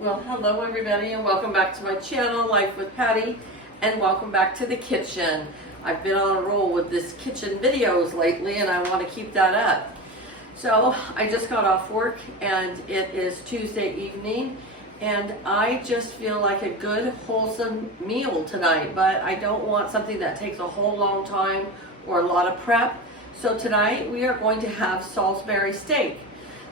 Well, hello everybody and welcome back to my channel, Life with Patty, and welcome back to the kitchen. I've been on a roll with this kitchen videos lately and I want to keep that up. So I just got off work and it is Tuesday evening and I just feel like a good wholesome meal tonight, but I don't want something that takes a whole long time or a lot of prep. So tonight we are going to have Salisbury steak.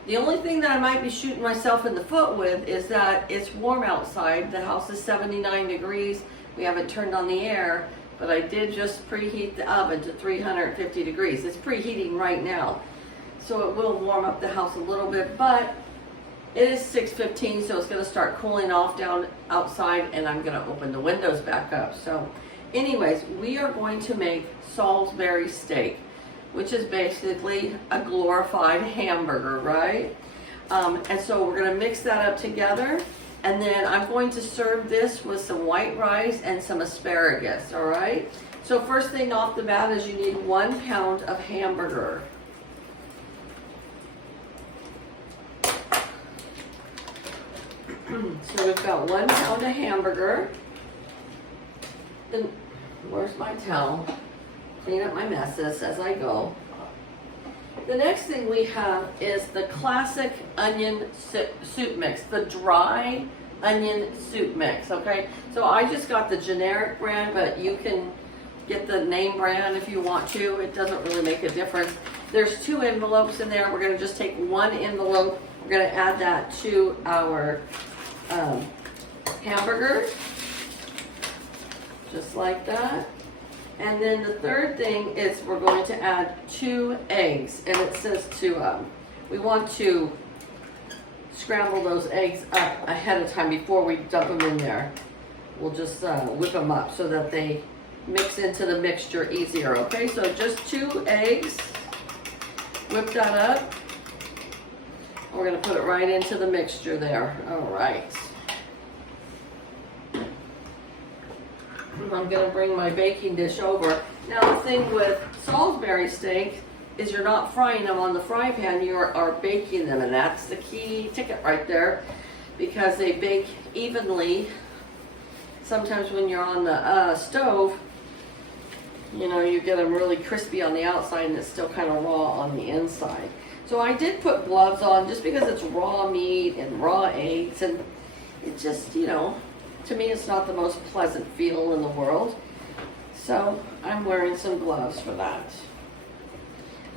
The only thing that I might be shooting myself in the foot with is that it's warm outside. The house is 79 degrees. We haven't turned on the air, but I did just preheat the oven to 350 degrees. It's preheating right now. So it will warm up the house a little bit, but it is 6:15, so it's gonna start cooling off down outside and I'm gonna open the windows back up. So anyways, we are going to make Salisbury steak, which is basically a glorified hamburger, right? And so we're gonna mix that up together, and then I'm going to serve this with some white rice and some asparagus, all right? So first thing off the bat is you need 1 pound of hamburger. So we've got 1 pound of hamburger. And where's my towel? Clean up my messes as I go. The next thing we have is the classic onion soup mix, the dry onion soup mix, okay? So I just got the generic brand, but you can get the name brand if you want to. It doesn't really make a difference. There's 2 envelopes in there. We're gonna just take 1 envelope. We're gonna add that to our hamburgers, just like that. And then the third thing is we're going to add 2 eggs, and it says to, we want to scramble those eggs up ahead of time before we dump them in there. We'll just whip them up so that they mix into the mixture easier, okay? So just 2 eggs, whip that up. We're gonna put it right into the mixture there, all right. I'm gonna bring my baking dish over. Now the thing with Salisbury steak is you're not frying them on the fry pan, you are baking them, and that's the key ticket right there, because they bake evenly. Sometimes when you're on the stove, you know, you get them really crispy on the outside and it's still kind of raw on the inside. So I did put gloves on just because it's raw meat and raw eggs, and it just, you know, to me it's not the most pleasant feel in the world. So I'm wearing some gloves for that.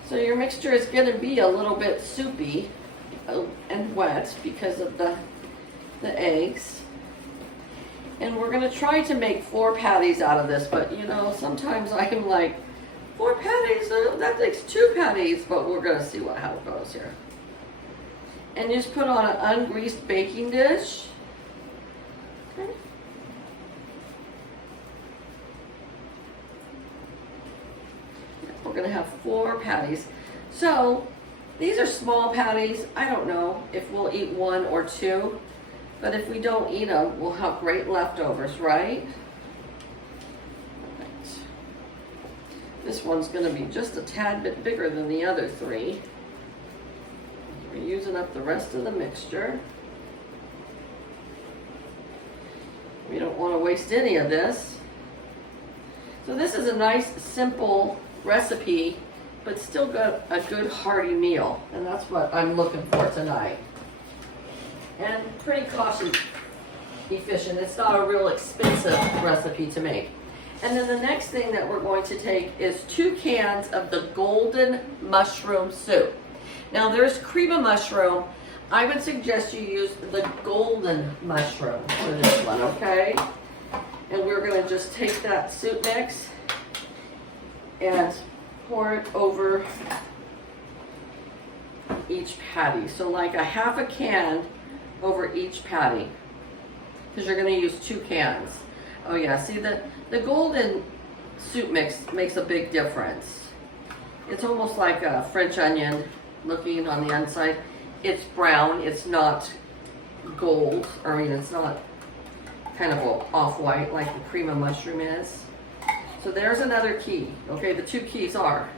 So your mixture is going to be a little bit soupy and wet because of the eggs. And we're going to try to make 4 patties out of this, but you know, sometimes I'm like, 4 patties, that takes 2 patties, but we're gonna see how it goes here. And just put on an ungreased baking dish. Okay. We're gonna have 4 patties. So these are small patties. I don't know if we'll eat 1 or 2, but if we don't eat them, we'll have great leftovers, right? This one's going to be just a tad bit bigger than the other 3. We're using up the rest of the mixture. We don't want to waste any of this. So this is a nice, simple recipe, but still got a good hearty meal. And that's what I'm looking for tonight. And pretty cost efficient. It's not a real expensive recipe to make. And then the next thing that we're going to take is 2 cans of the golden mushroom soup. Now there's cream of mushroom. I would suggest you use the golden mushroom for this one, okay? And we're gonna just take that soup mix and pour it over each patty. So like a half a can over each patty, because you're gonna use 2 cans. Oh yeah, see the golden soup mix makes a big difference. It's almost like a French onion looking on the inside. It's brown, it's not gold, or I mean it's not kind of off-white like the cream of mushroom is. So there's another key. Okay, the 2 keys are,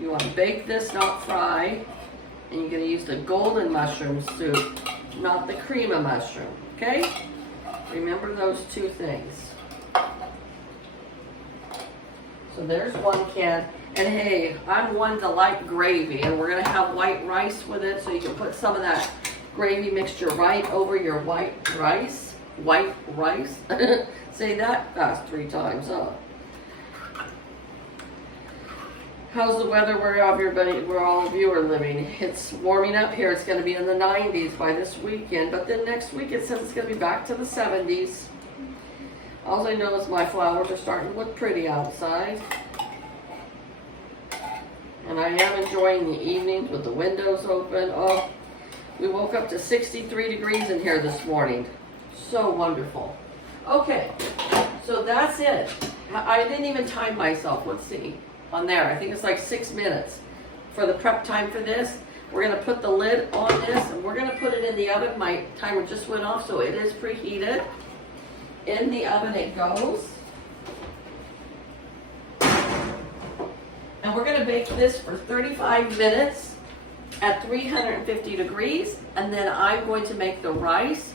you want to bake this, not fry, And you're going to use the golden mushroom soup, not the cream of mushroom, okay? Remember those two things. So there's one can. And hey, I'm one to like gravy, and we're going to have white rice with it, so you can put some of that gravy mixture right over your white rice. White rice. Say that fast 3 times, huh? How's the weather where all of you are living? It's warming up here. It's going to be in the 90s by this weekend, but then next week it says it's going to be back to the 70s. All I know is my flowers are starting to look pretty outside. And I am enjoying the evenings with the windows open. Oh, we woke up to 63 degrees in here this morning. So wonderful. Okay, so that's it. I didn't even time myself. Let's see. On there, I think it's like 6 minutes for the prep time for this. We're going to put the lid on this, and we're going to put it in the oven. My timer just went off, so it is preheated. In the oven it goes. And we're going to bake this for 35 minutes at 350 degrees, and then I'm going to make the rice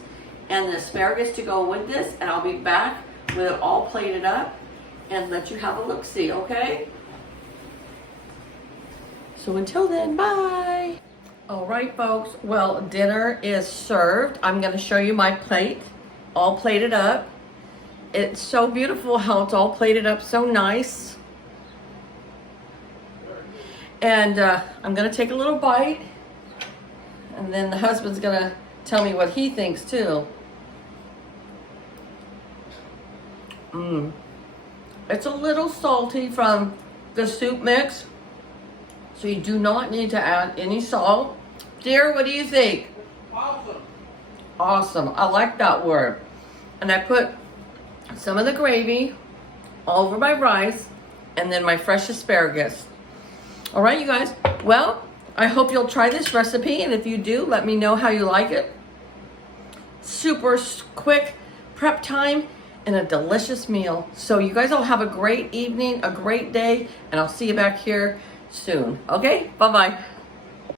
and the asparagus to go with this, and I'll be back with it all plated up and let you have a look-see, okay? So until then, bye. All right, folks. Well, dinner is served. I'm going to show you my plate, all plated up. It's so beautiful how it's all plated up, so nice. And I'm going to take a little bite, and then the husband's going to tell me what he thinks too. It's a little salty from the soup mix. So you do not need to add any salt. Dear, what do you think? Awesome. Awesome. I like that word. And I put some of the gravy all over my rice and then my fresh asparagus. All right, you guys. Well, I hope you'll try this recipe. And if you do, let me know how you like it. Super quick prep time and a delicious meal. So you guys all have a great evening, a great day, and I'll see you back here soon. Okay? Bye-bye.